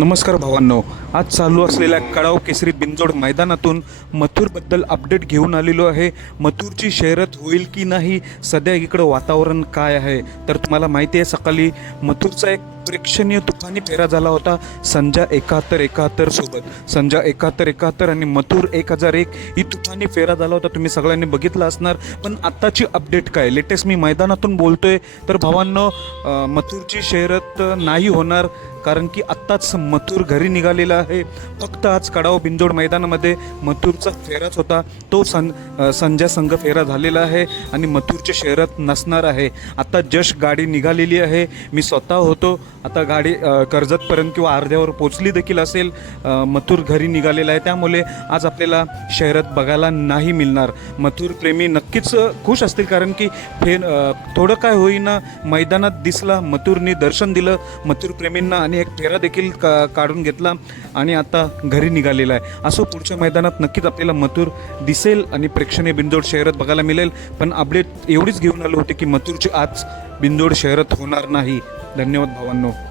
नमस्कार भावांनो. आज चालू असलेल्या कडाव केसरी बिंजोड मैदानातून मथुरबद्दल अपडेट घेऊन आलेलो आहे. मथुरची शहरत होईल की नाही? सध्या इकडं वातावरण काय आहे? तर तुम्हाला माहिती आहे सकाळी मथुरचा एक प्रेक्षणीय तुफानी फेरा झाला होता. संजा एकाहत्तर एकाहत्तर सोबत. संजा एकाहत्तर एकाहत्तर आणि मथुर एक हजार एक. ही तुफानी फेरा झाला होता. तुम्ही सगळ्यांनी बघितला असणार. पण आत्ताची अपडेट काय? लेटेस्ट मी मैदानातून बोलतोय. तर भावांनो मथुरची शहरत नाही होणार. कारण की आत्ताच मथुर घरी निघालेला आहे. फक्त आज कडाव बिंदोड मैदानामध्ये मथुरचा फेराच होता. तो सं संजय संघ फेरा झालेला आहे आणि मथुरच्या शहरात नसणार आहे. आत्ता जश गाडी निघालेली आहे. मी स्वतः होतो. आता गाडी कर्जतपर्यंत किंवा अर्ध्यावर पोचली देखील असेल. मथुर घरी निघालेला आहे. त्यामुळे आज आपल्याला शहरात बघायला नाही मिळणार. मथुर प्रेमी नक्कीच खुश असतील कारण की फेर थोडं काय होईना मैदानात दिसला मथुरनी दर्शन दिलं मथुर प्रेमींना आणि एक फेरा देखील का काढून घेतला आणि आता घरी निघालेला आहे. असं पुढच्या मैदानात नक्कीच आपल्याला मथुर दिसेल आणि प्रेक्षणीय बिंदोड शहरात बघायला मिळेल. पण अपडेट एवढीच घेऊन आलो होते की मथुरची आज बिंदोड शहरात होणार नाही. धन्यवाद भावांनो.